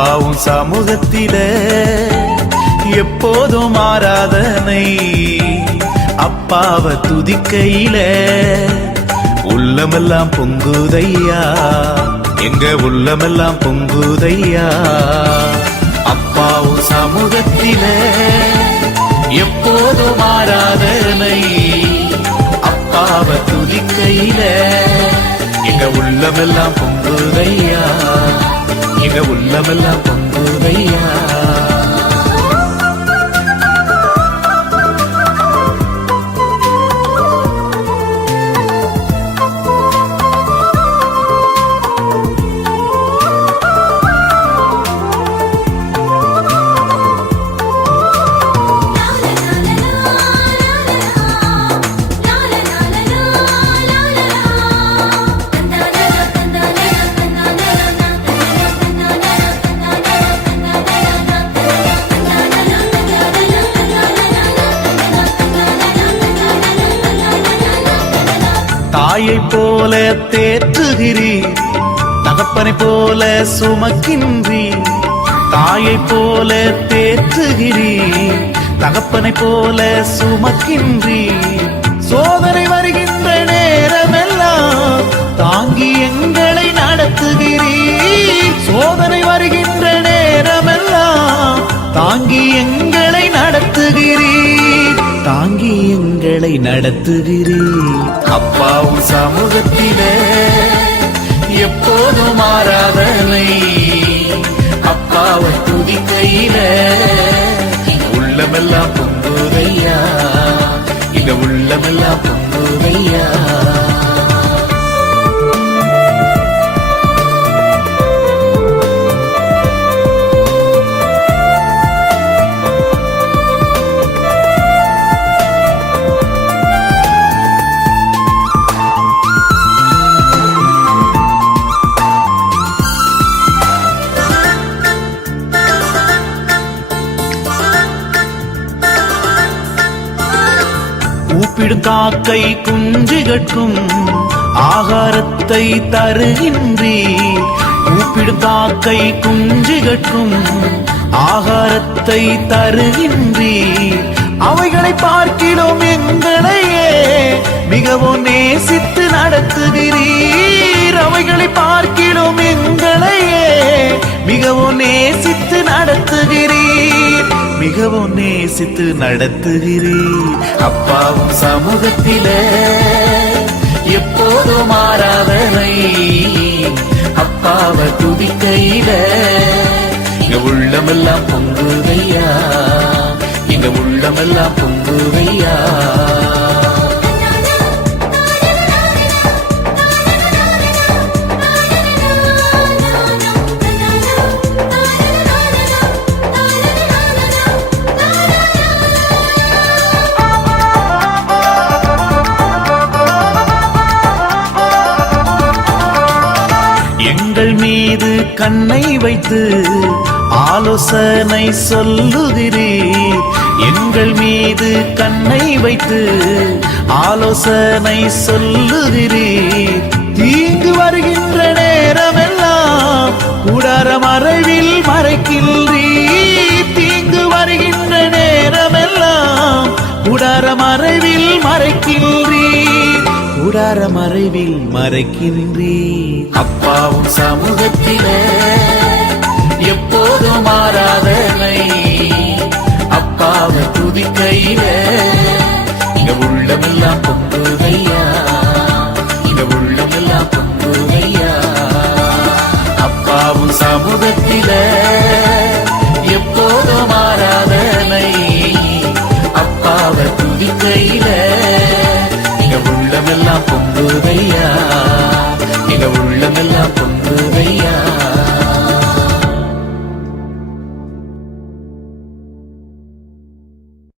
அப்பாவும் சமூகத்தில எப்போதும் ஆராதனை. அப்பாவை துதிக்கையில உள்ளமெல்லாம் பொங்குதையா, எங்க உள்ளமெல்லாம் பொங்குதையா. அப்பாவும் சமூகத்தில எப்போதும் ஆராதனை. அப்பாவை துதிக்கையில எங்க உள்ளமெல்லாம் பொங்குதையா, எங்க உள்ளமெல்லாம் பொங்குதையா. தாயை போல தேற்றுகிறீர், தகப்பனை போல சுமக்கின்றீர். தாயை போல தேற்றுகிறீர், தகப்பனை போல சுமக்கின்றீர். சோதனை வருகின்ற நேரமெல்லாம் தாங்கி எங்களை நடத்துகிறீர். சோதனை வருகின்ற நேரமெல்லாம் தாங்கி எங்களை நடத்துகிறீர், தாங்கி எங்களை நடத்துகிறீர். அப்பாவும் சமூகத்தில எப்போதும் ஆராதனை. அப்பாவை துதிக்கையில உள்ளமெல்லாம் பொங்குதையா, இங்க உள்ளமெல்லாம் பொங்குதையா. கூப்பிடும் காக்கை குஞ்சுகட்கும் ஆகாரத்தை தருகின்றீர். கூப்பிடும் காக்கை குஞ்சுகட்கும் ஆகாரத்தை தருகின்றீர். அவைகளை பார்க்கிறோம் எங்களையே மிகவும் நேசித்து நடத்துகிறீர். அவைகளை பார்க்கிறோம் எங்களையே மிகவும் நேசித்து நடத்துகிறீர், மிகவும் நேசித்து நடத்துகிறீர். அப்பாவும் சமூகத்தில எப்போதும் ஆராதனை. அப்பாவை துதிக்கையில இங்க உள்ளமெல்லாம் பொங்குதையா, இங்க உள்ளமெல்லாம் பொங்குதையா. எங்கள் மீது கண்ணை வைத்து ஆலோசனை சொல்லுகிறீர். எங்கள் மீது கண்ணை வைத்து ஆலோசனை சொல்லுகிறீர். தீங்கு வருகின்ற நேரமெல்லாம் கூடார மறைவில் மறைக்கின்றீர். தீங்கு வருகின்ற நேரமெல்லாம் கூடார மறைவில் மறைக்கின்றீர், கூடார மறைவில் மறைக்கின்றீர். அப்பாவும் சமூகத்தில எப்போதும் ஆராதனை. அப்பாவை துதிக்கையில இங்க உள்ளமெல்லாம் பொங்குதையா, இங்க உள்ளமெல்லாம் பொங்குதையா. அப்பாவும் சமூகத்தில எப்போதும் ஆராதனை. அப்பாவை துதிக்கையில உள்ளமெல்லாம் பொங்குதையா, எங்க உள்ளமெல்லாம் பொங்குதையா.